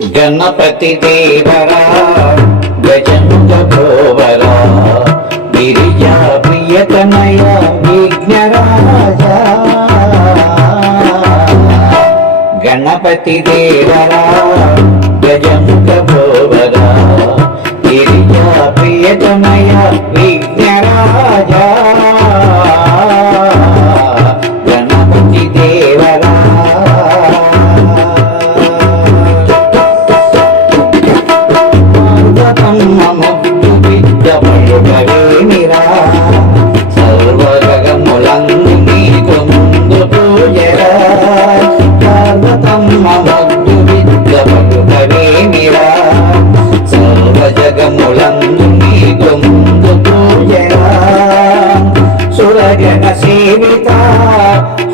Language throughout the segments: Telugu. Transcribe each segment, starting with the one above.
గణపతి దేవరా గజముఖ భోవరా గిరియా ప్రియతనయ విఘ్నరాజా. గణపతి దేవరా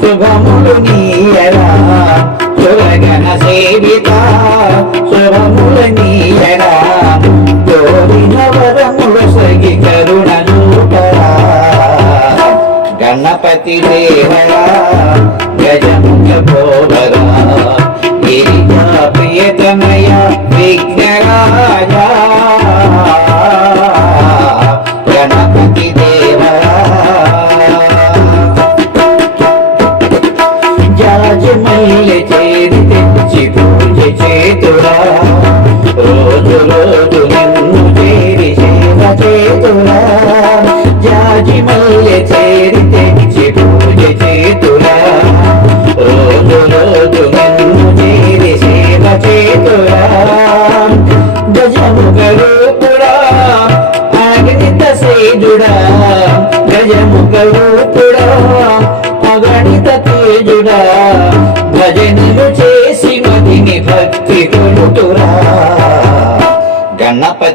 శుభములు నీయరా సురగణ సేవిత శుభములు నీయరా కోరిన వరములు సగి కరుణ చూపరా గణపతి దేవరా గజముఖ భోగరా గిరిజా ప్రియతమయ విఘ్నరాయ సేవ చేతురా జాజిమల్లి చేరి తెచ్చి పూజ చేతురా రోజు రోజు నిన్ను చేరి సేవ సేజుడా రూపుడా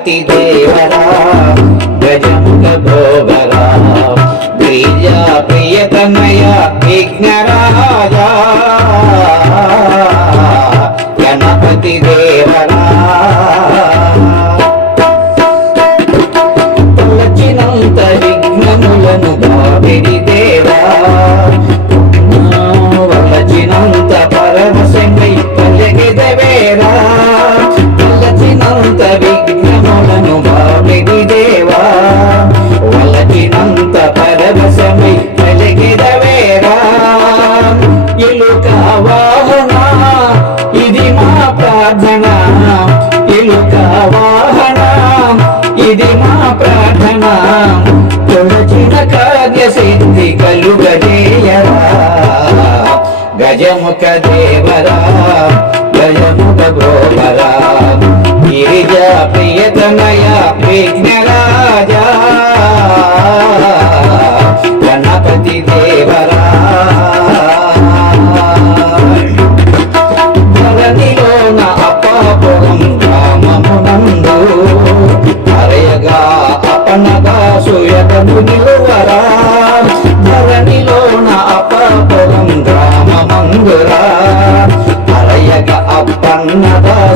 దేవరా. ప్రార్థన ఇలుక వాహన ఇది మా ప్రార్థన. తొలచిన కార్య సిద్ధి కలుగజేయరా. గజముఖ దేవరా గజముఖ బ్రో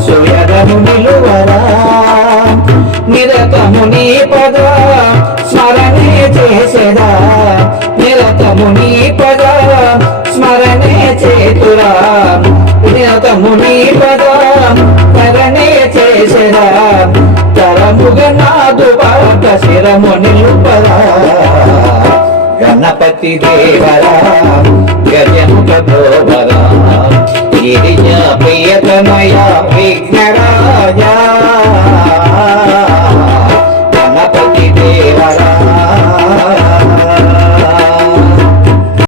అప్పన్నగా సుయగము నిలువరా. నిరతము నీ పద స్మరణే చేసేదా. నిరతము నీ పద స్మరణే చేతురా. నిరతము నీ పద స్మరణే చేసేదా. తరముగ నాదు పాట శిరము నిలుపరా. గణపతి దేవరా గజముఖ దోవరా గిరిజ ప్రియతమయ విఘ్నరాజా.